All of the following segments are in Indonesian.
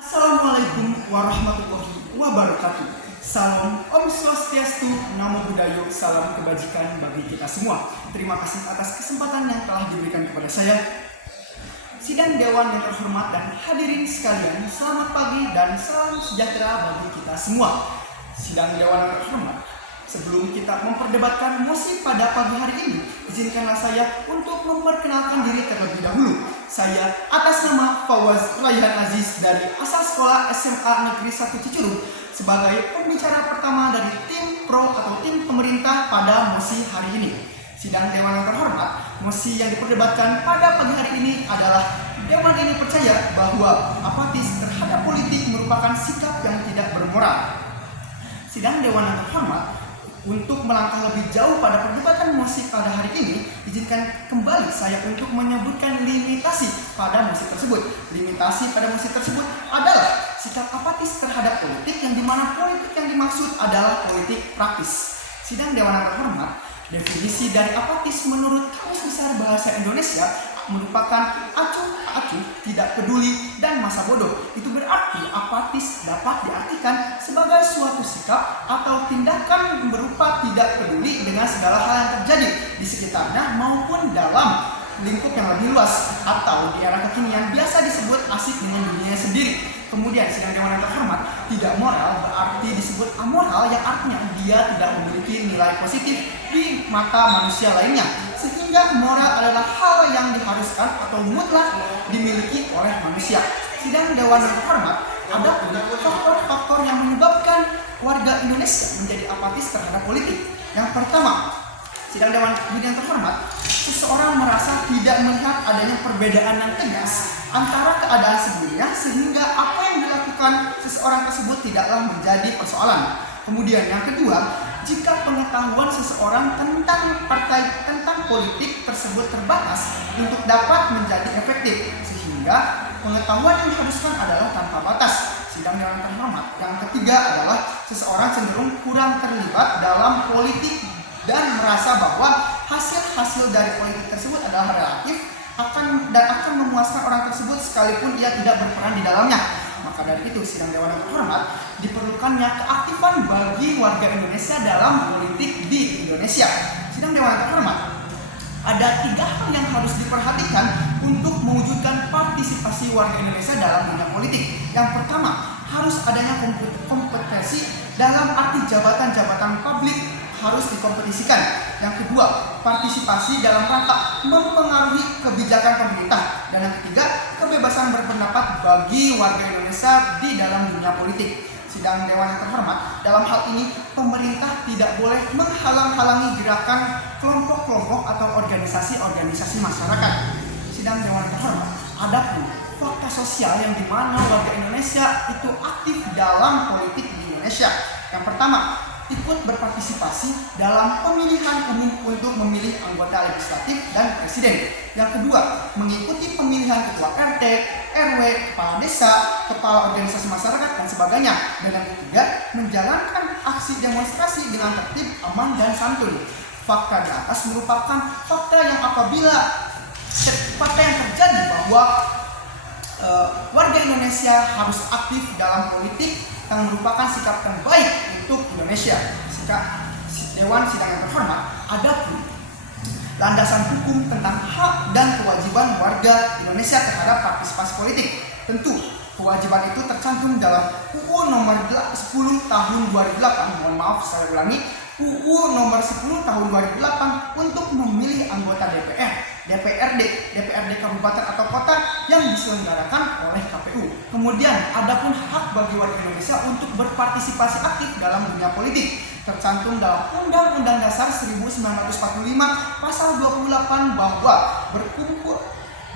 Assalamualaikum warahmatullahi wabarakatuh. Salam Om Swastiastu, Namo Buddhaya, salam kebajikan bagi kita semua. Terima kasih atas kesempatan yang telah diberikan kepada saya. Sidang Dewan yang terhormat dan hadirin sekalian, selamat pagi dan salam sejahtera bagi kita semua. Sidang Dewan yang terhormat, sebelum kita memperdebatkan mosi pada pagi hari ini, izinkanlah saya untuk memperkenalkan diri terlebih dahulu. Saya atas nama Fawaz Rayhan Aziz dari asal sekolah SMA Negeri 1 Cicurug sebagai pembicara pertama dari tim pro atau tim pemerintah pada mosi hari ini. Sidang Dewan yang terhormat, mosi yang diperdebatkan pada pagi hari ini adalah Dewan ini percaya bahwa apatis terhadap politik merupakan sikap yang tidak bermoral. Sidang Dewan yang terhormat, untuk melangkah lebih jauh pada perdebatan mosi pada hari ini, izinkan kembali saya untuk menyebutkan limitasi pada mosi tersebut. Limitasi pada mosi tersebut adalah sikap apatis terhadap politik, yang dimana politik yang dimaksud adalah politik praktis. Sidang Dewan yang terhormat, definisi dari apatis menurut Kamus Besar Bahasa Indonesia merupakan acuh, tidak peduli, dan masa bodoh. Itu berarti apatis dapat diartikan sebagai suatu sikap atau tindakan berupa tidak peduli dengan segala hal yang terjadi di sekitarnya maupun dalam lingkup yang lebih luas, atau di era kekinian biasa disebut asik dengan dunia sendiri. Kemudian sidang Dewan yang terhormat, tidak moral berarti disebut amoral, yang artinya dia tidak memiliki nilai positif di mata manusia lainnya, sehingga moral adalah hal yang diharuskan atau mutlak dimiliki oleh manusia. Sidang Dewan yang terhormat, ada faktor-faktor yang menyebabkan warga Indonesia menjadi apatis terhadap politik. Yang pertama, sidang Dewan yang terhormat, seseorang merasa tidak melihat adanya perbedaan yang tegas antara keadaan sebelumnya, sehingga apa yang dilakukan seseorang tersebut tidaklah menjadi persoalan. Kemudian yang kedua, jika pengetahuan seseorang tentang politik tersebut terbatas untuk dapat menjadi efektif, sehingga pengetahuan yang diharuskan adalah tanpa batas. Sidang Dewan terhormat, yang ketiga adalah seseorang cenderung kurang terlibat dalam politik dan merasa bahwa hasil-hasil dari politik tersebut adalah relatif akan memuaskan orang tersebut sekalipun ia tidak berperan di dalamnya. Maka dari itu, sidang Dewan yang terhormat, diperlukannya keaktifan bagi warga Indonesia dalam politik di Indonesia. Sidang Dewan yang terhormat, ada 3 hal yang harus diperhatikan untuk mewujudkan partisipasi warga Indonesia dalam dunia politik. Yang pertama, harus adanya kompetensi dalam arti jabatan-jabatan publik harus dikompetisikan. Yang kedua, partisipasi dalam rangka mempengaruhi kebijakan pemerintah. Dan yang ketiga, kebebasan berpendapat bagi warga Indonesia di dalam dunia politik. Sidang Dewan yang terhormat, dalam hal ini pemerintah tidak boleh menghalang-halangi gerakan kelompok-kelompok atau organisasi-organisasi masyarakat. Sidang Dewan yang terhormat, ada pun fakta sosial yang dimana warga Indonesia itu aktif dalam politik di Indonesia. Yang pertama, ikut berpartisipasi dalam pemilihan umum untuk memilih anggota legislatif dan presiden. Yang kedua, mengikuti pemilihan ketua RT, RW, kepala desa, kepala organisasi masyarakat, dan sebagainya. Dan yang ketiga, menjalankan aksi demonstrasi dengan tertib, aman, dan santun. Fakta di atas merupakan fakta yang terjadi bahwa warga Indonesia harus aktif dalam politik yang merupakan sikap terbaik untuk Indonesia. Dewan sidang yang terhormat, ada pun landasan hukum tentang hak dan kewajiban warga Indonesia terhadap partisipasi politik. Tentu kewajiban itu tercantum dalam UU nomor 10 tahun 2008, mohon maaf saya ulangi, UU nomor 10 tahun 2008 untuk memilih anggota DPR, DPRD kabupaten atau kota yang diselenggarakan oleh KPU. Kemudian ada pun hak bagi warga Indonesia untuk berpartisipasi aktif dalam dunia politik, tercantum dalam Undang-Undang Dasar 1945 pasal 28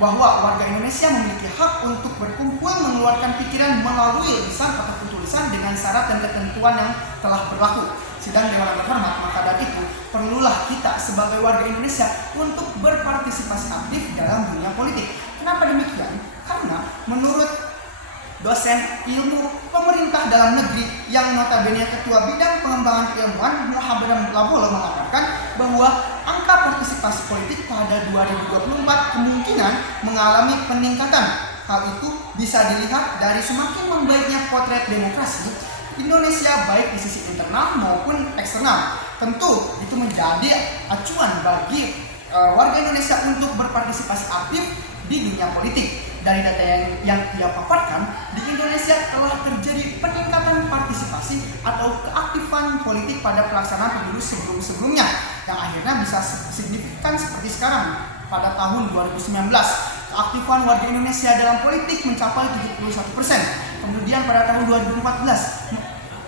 bahwa warga Indonesia memiliki hak untuk berkumpul, mengeluarkan pikiran melalui lisan ataupun tulisan dengan syarat dan ketentuan yang telah berlaku. Sidang Dewan yang terhormat, maka dari itu perlulah kita sebagai warga Indonesia untuk berpartisipasi aktif dalam dunia politik. Kenapa demikian? Karena menurut dosen ilmu pemerintah dalam negeri yang notabene ketua bidang pengembangan keilmuan Muhammad Labolo mengatakan bahwa angka partisipasi politik pada 2024 kemungkinan mengalami peningkatan Hal itu bisa dilihat dari semakin membaiknya potret demokrasi Indonesia baik di sisi internal maupun eksternal. Tentu itu menjadi acuan bagi warga Indonesia untuk berpartisipasi aktif di dunia politik. Dari data yang ia paparkan, di Indonesia telah terjadi peningkatan partisipasi atau keaktifan politik pada pelaksanaan pemilu sebelum-sebelumnya yang akhirnya bisa signifikan seperti sekarang. Pada tahun 2019, keaktifan warga Indonesia dalam politik mencapai 71%. Kemudian pada tahun 2014,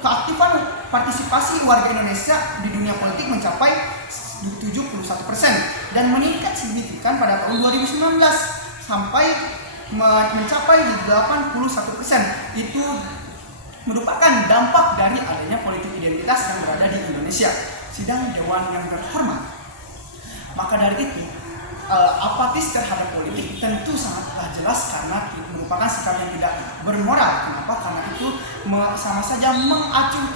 keaktifan partisipasi warga Indonesia di dunia politik mencapai 71% dan meningkat signifikan pada tahun 2019 sampai mencapai 81%. Itu merupakan dampak dari adanya politik identitas yang berada di Indonesia. Sidang Dewan yang terhormat, maka dari itu apatis terhadap politik tentu sangatlah jelas karena merupakan sikap yang tidak bermoral. Kenapa? Karena itu sama saja mengacu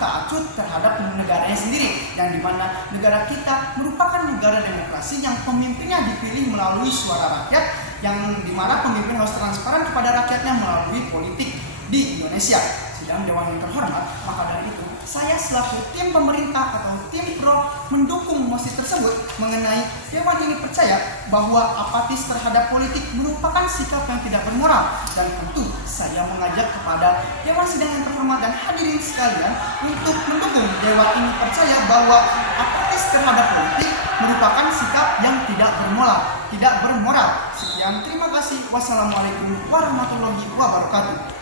tak acuh terhadap negaranya sendiri, yang dimana negara kita merupakan negara demokrasi yang pemimpinnya dipilih melalui suara rakyat, yang dimana pemimpin harus transparan kepada rakyatnya melalui politik di Indonesia. Sidang Dewan yang terhormat, maka dari itu saya selaku tim pemerintah atau tim pro mendukung mosi tersebut mengenai Dewan ini percaya bahwa apatis terhadap politik merupakan sikap yang tidak bermoral, dan tentu saya mengajak kepada Dewan Sidang yang terhormat dan hadirin sekalian untuk mendukung Dewan ini percaya bahwa apatis terhadap politik merupakan sikap yang tidak bermoral. Sekian, terima kasih. Wassalamualaikum warahmatullahi wabarakatuh.